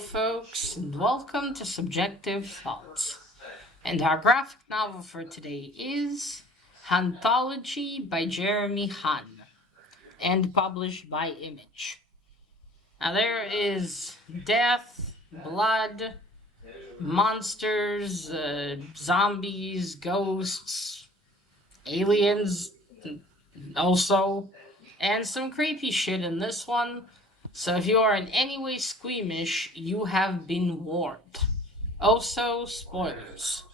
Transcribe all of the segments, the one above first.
folks, and welcome to Subjective Thoughts. And our graphic novel for today is Haunthology by Jeremy Haun and published by Image. Now, there is death, blood, monsters, zombies, ghosts, aliens, also, and some creepy shit in this one. So if you are in any way squeamish, you have been warned. Also, spoilers.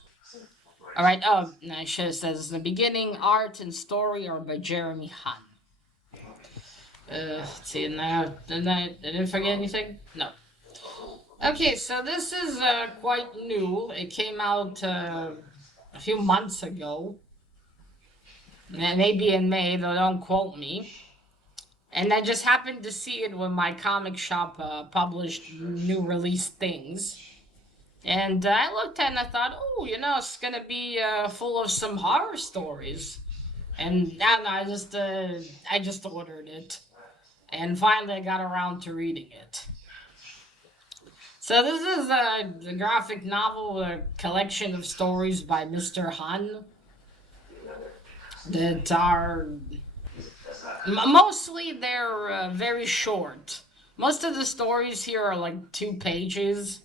Alright, I should have said this in the beginning. Art and story are by Jeremy Haun. Let's see, now, I didn't forget anything? No. Okay, so this is quite new. It came out a few months ago. Maybe in May, though don't quote me. And I just happened to see it when my comic shop published new release things. And I looked at it and I thought, oh, it's gonna be full of some horror stories. And now I just ordered it. And finally I got around to reading it. So this is a graphic novel, a collection of stories by Mr. Han that are mostly they're very short. Most of the stories here are like 2 pages,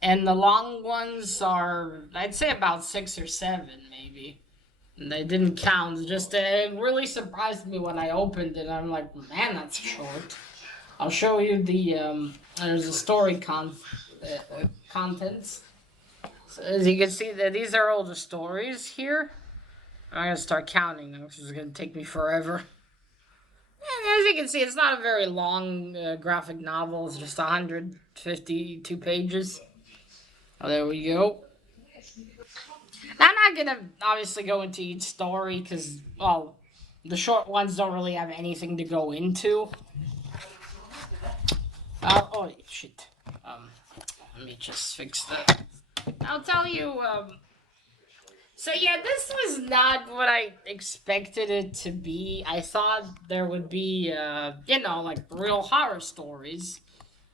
and the long ones are, I'd say, about 6 or 7, maybe. And they didn't count. Just it really surprised me when I opened it. I'm like, man, that's short. I'll show you the there's a story contents. So as you can see, that these are all the stories here. I'm gonna start counting them because it's gonna take me forever. And as you can see, it's not a very long graphic novel. It's just 152 pages. Oh, there we go. Now, I'm not gonna obviously go into each story because, well, the short ones don't really have anything to go into. Oh shit. Let me just fix that. I'll tell you. So yeah, this was not what I expected it to be. I thought there would be, like real horror stories.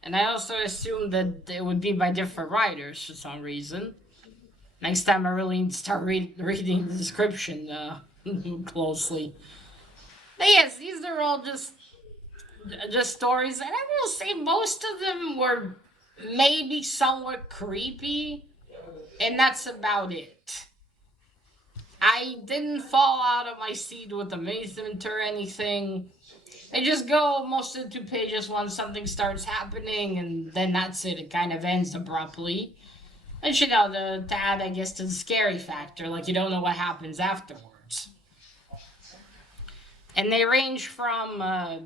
And I also assumed that it would be by different writers for some reason. Next time I really need to start reading the description closely. But yes, these are all just stories. And I will say most of them were maybe somewhat creepy. And that's about it. I didn't fall out of my seat with amazement or anything. They just go most of the 2 pages once something starts happening, and then that's it. It kind of ends abruptly. And to add, I guess, to the scary factor, like you don't know what happens afterwards. And they range from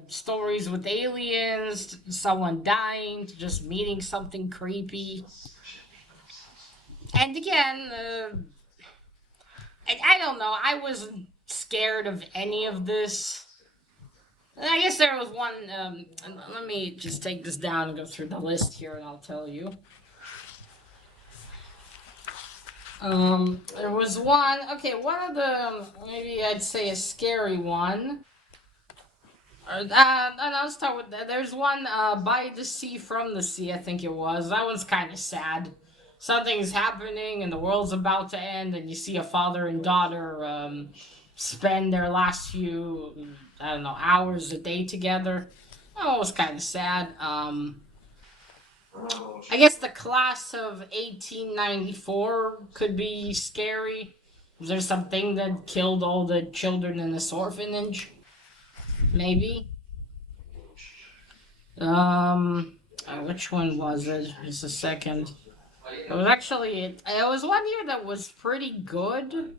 stories with aliens, to someone dying, to just meeting something creepy. And again, I don't know. I wasn't scared of any of this. I guess there was one. Let me just take this down and go through the list here, and I'll tell you. There was one. Okay, one of the maybe I'd say a scary one. And I'll start with that. There's one by the sea, from the sea. I think it was. That one's kind of sad. Something's happening and the world's about to end, and you see a father and daughter spend their last few, hours a day together. Oh, it was kind of sad. I guess the class of 1894 could be scary. There's something that killed all the children in this orphanage. Maybe. Which one was it? Just a second. It was actually it was one here that was pretty good.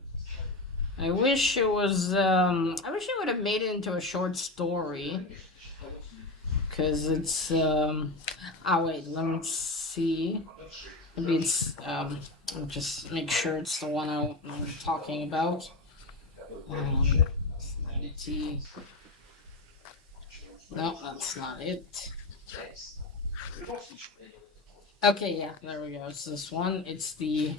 I wish it was. I wish it would have made it into a short story. Cause it's. Oh wait, let me see. Maybe it's. I'll just make sure it's the one I'm talking about. 90. No, that's not it. Okay, yeah, there we go. It's this one. It's the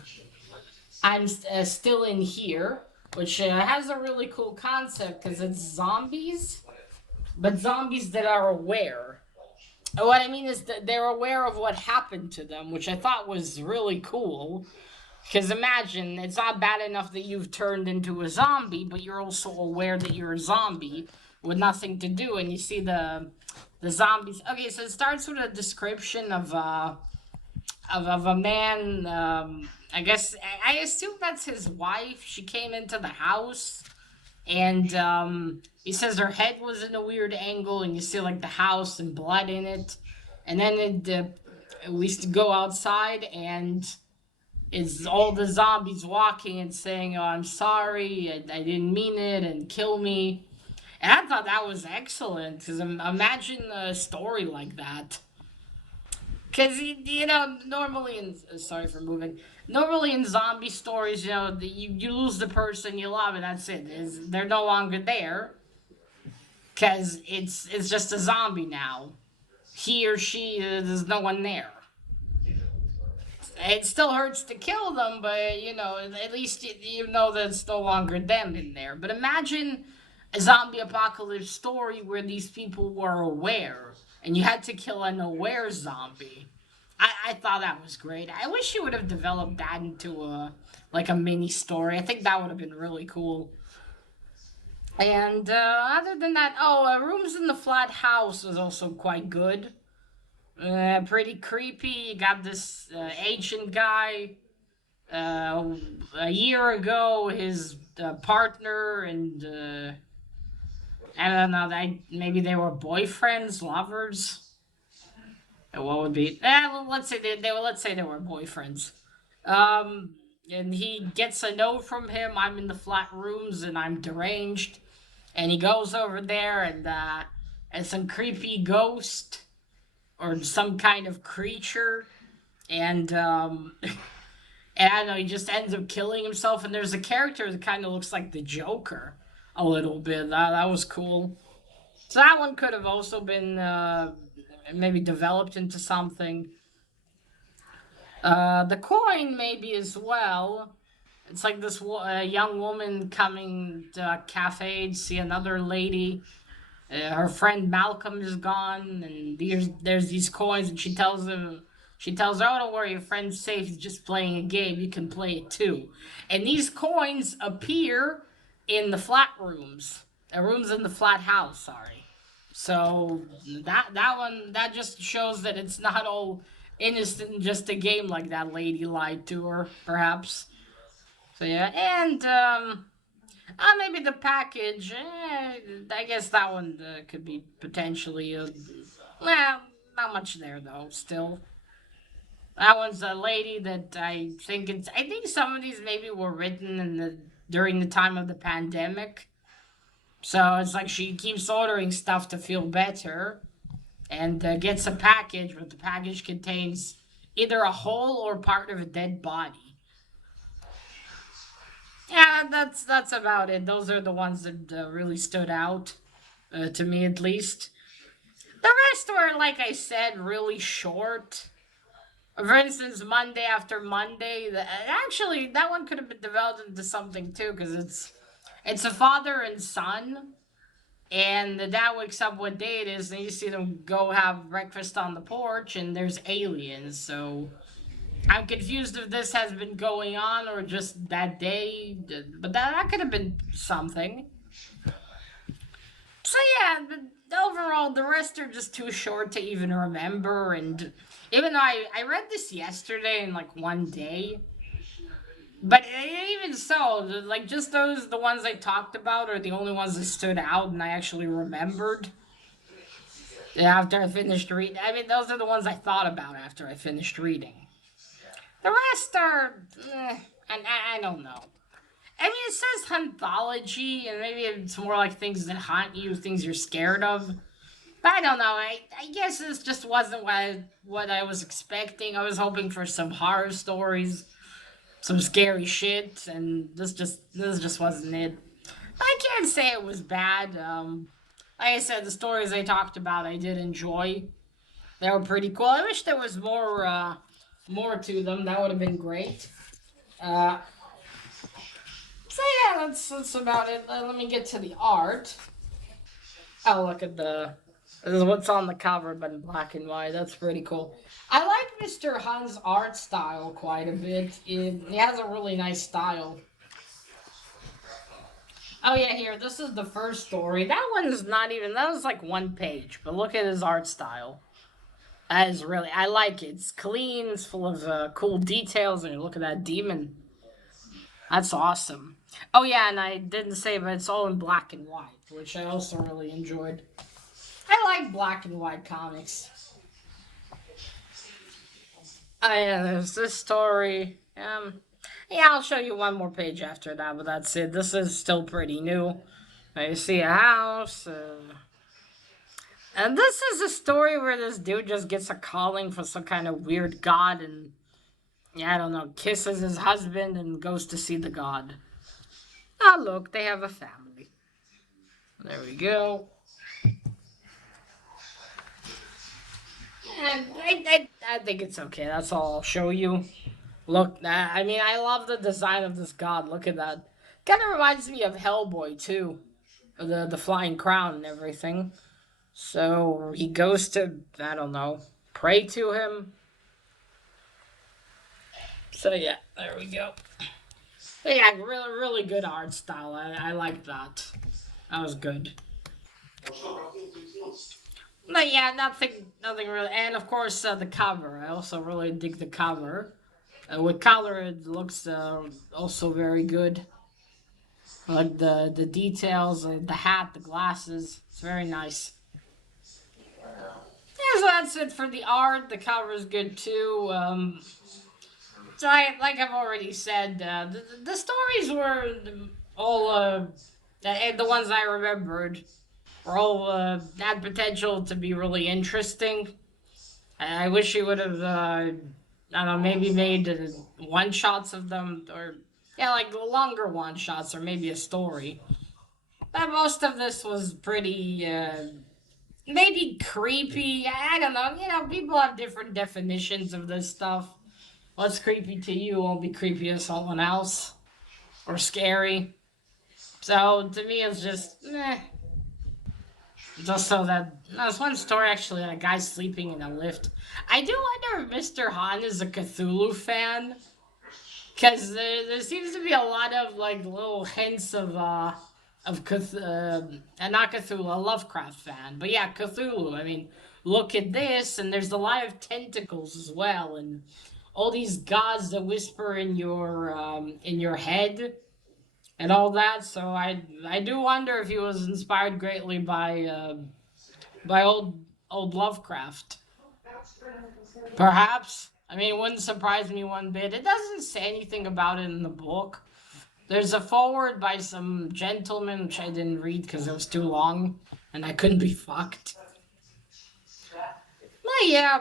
I'm Still in Here, which has a really cool concept because it's zombies, but zombies that are aware. What I mean is that they're aware of what happened to them, which I thought was really cool. Because imagine, it's not bad enough that you've turned into a zombie, but you're also aware that you're a zombie with nothing to do, and you see the zombies. Okay, so it starts with a description of a man. I guess I assume that's his wife. She came into the house, and he says her head was in a weird angle, and you see like the house and blood in it, and then we go outside and it's all the zombies walking and saying, "Oh, I'm sorry, I didn't mean it," and kill me. And I thought that was excellent because imagine a story like that. Because normally in sorry for moving. Normally in zombie stories, you lose the person you love and that's it. They're no longer there because it's just a zombie now. He or she, there's no one there. It still hurts to kill them, but at least you know that it's no longer them in there. But imagine a zombie apocalypse story where these people were aware and you had to kill an aware zombie. I thought that was great. I wish you would have developed that into a mini story. I think that would have been really cool. And other than that, Rooms in the Flat House was also quite good. Pretty creepy. You got this ancient guy. A year ago, his partner and I don't know. Maybe they were boyfriends, lovers. What would be? Well, let's say let's say they were boyfriends. Um, and he gets a note from him. I'm in the flat rooms and I'm deranged. And he goes over there and some creepy ghost or some kind of creature and and I don't know, he just ends up killing himself. And there's a character that kind of looks like the Joker a little bit. That was cool. So that one could have also been maybe developed into something. The coin maybe as well. It's like this young woman coming to a cafe to see another lady. Her friend Malcolm is gone, and there's these coins, and she tells her, "Oh, don't worry, your friend's safe. He's just playing a game. You can play it too." And these coins appear in the flat rooms, rooms in the flat house. Sorry. So that one that just shows that it's not all innocent, just a game like that lady lied to her, perhaps. So yeah, and maybe the package. I guess that one could be potentially. Well, not much there though. Still, that one's a lady that I think it's. I think some of these maybe were written in the during the time of the pandemic. So it's like she keeps ordering stuff to feel better, and gets a package, but the package contains either a whole or part of a dead body. Yeah, that's about it. Those are the ones that really stood out to me, at least. The rest were, like I said, really short. For instance, Monday After Monday. Actually, that one could have been developed into something too, because it's a father and son, and the dad wakes up what day it is, and you see them go have breakfast on the porch, and there's aliens. So I'm confused if this has been going on or just that day, but that could have been something. So yeah, overall, the rest are just too short to even remember. And even though I read this yesterday in like one day, but even so, like just the ones I talked about are the only ones that stood out and I actually remembered after I finished reading. I mean, those are the ones I thought about after I finished reading. The rest are, and I don't know. I mean, it says Haunthology, and maybe it's more like things that haunt you, things you're scared of. But I don't know. I guess this just wasn't what I was expecting. I was hoping for some horror stories, some scary shit, and this just wasn't it. I can't say it was bad. Like I said, the stories I talked about, I did enjoy. They were pretty cool. I wish there was more to them. That would have been great. Uh, so yeah, that's about it. Let me get to the art. Oh, look at the This is what's on the cover, but in black and white. That's pretty cool. I like Mr. Han's art style quite a bit. He has a really nice style. Oh yeah, here. This is the first story. That one's not even. That was like one page. But look at his art style. That is really. I like it. It's clean. It's full of cool details. And look at that demon. That's awesome. Oh yeah, and I didn't say, but it's all in black and white, which I also really enjoyed. I like black and white comics. Yeah, there's this story. Yeah, I'll show you one more page after that, but that's it. This is still pretty new. You see a house. And this is a story where this dude just gets a calling for some kind of weird god and, yeah, I don't know, kisses his husband and goes to see the god. Ah, look, they have a family. There we go. And I think it's okay. That's all I'll show you. Look, I mean, I love the design of this god. Look at that. Kind of reminds me of Hellboy, too. The flying crown and everything. So he goes to, I don't know, pray to him. So yeah, there we go. But yeah, really, really good art style. I like that. That was good. But yeah, nothing really. And of course, the cover. I also really dig the cover. With color, it looks also very good. Like the details, the hat, the glasses. It's very nice. Yeah, so that's it for the art. The cover is good too. So like I've already said, the stories were all the ones I remembered were all had potential to be really interesting. I wish he would have, I don't know, maybe made one shots of them, or yeah, like longer one shots, or maybe a story. But most of this was pretty, maybe creepy. I don't know. You know, people have different definitions of this stuff. What's creepy to you won't be creepy to someone else, or scary. So to me, it's just, just so that there's one story actually that a guy sleeping in a lift. I do wonder if Mr. Han is a Cthulhu fan, because there seems to be a lot of like little hints of not Cthulhu, a Lovecraft fan, but yeah, Cthulhu. I mean, look at this, and there's a lot of tentacles as well, and all these gods that whisper in your head and all that. So I do wonder if he was inspired greatly by old Lovecraft. Perhaps. I mean, it wouldn't surprise me one bit. It doesn't say anything about it in the book. There's a foreword by some gentleman, which I didn't read because it was too long and I couldn't be fucked. But yeah,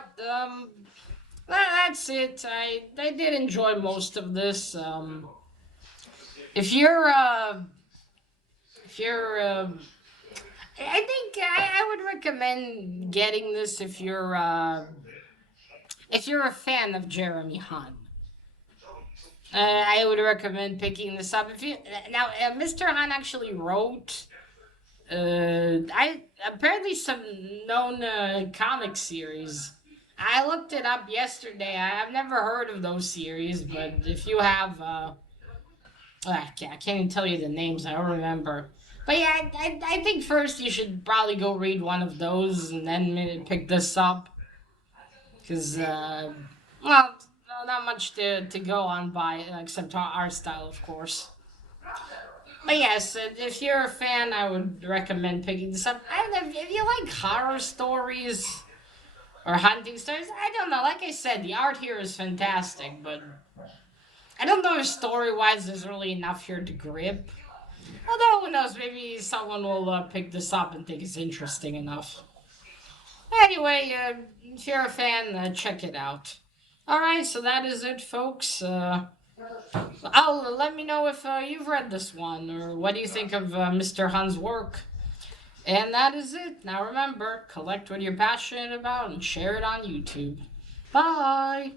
that's it. I did enjoy most of this. If you're, if you're, I think I would recommend getting this if you're a fan of Jeremy Haun. I would recommend picking this up. If you now, Mr. Han actually wrote, I apparently some known comic series. I looked it up yesterday. I've never heard of those series, but if you have, I can't even tell you the names. I don't remember. But yeah, I think first you should probably go read one of those and then maybe pick this up. Because, well, no, not much to go on by, except our style, of course. But yes, if you're a fan, I would recommend picking this up. I don't know, if you like horror stories or hunting stories, I don't know. Like I said, the art here is fantastic, but I don't know if story-wise there's really enough here to grip. Although, who knows, maybe someone will pick this up and think it's interesting enough. Anyway, if you're a fan, check it out. Alright, so that is it, folks. I'll let me know if you've read this one, or what do you think of Mr. Hun's work. And that is it. Now remember, collect what you're passionate about and share it on YouTube. Bye!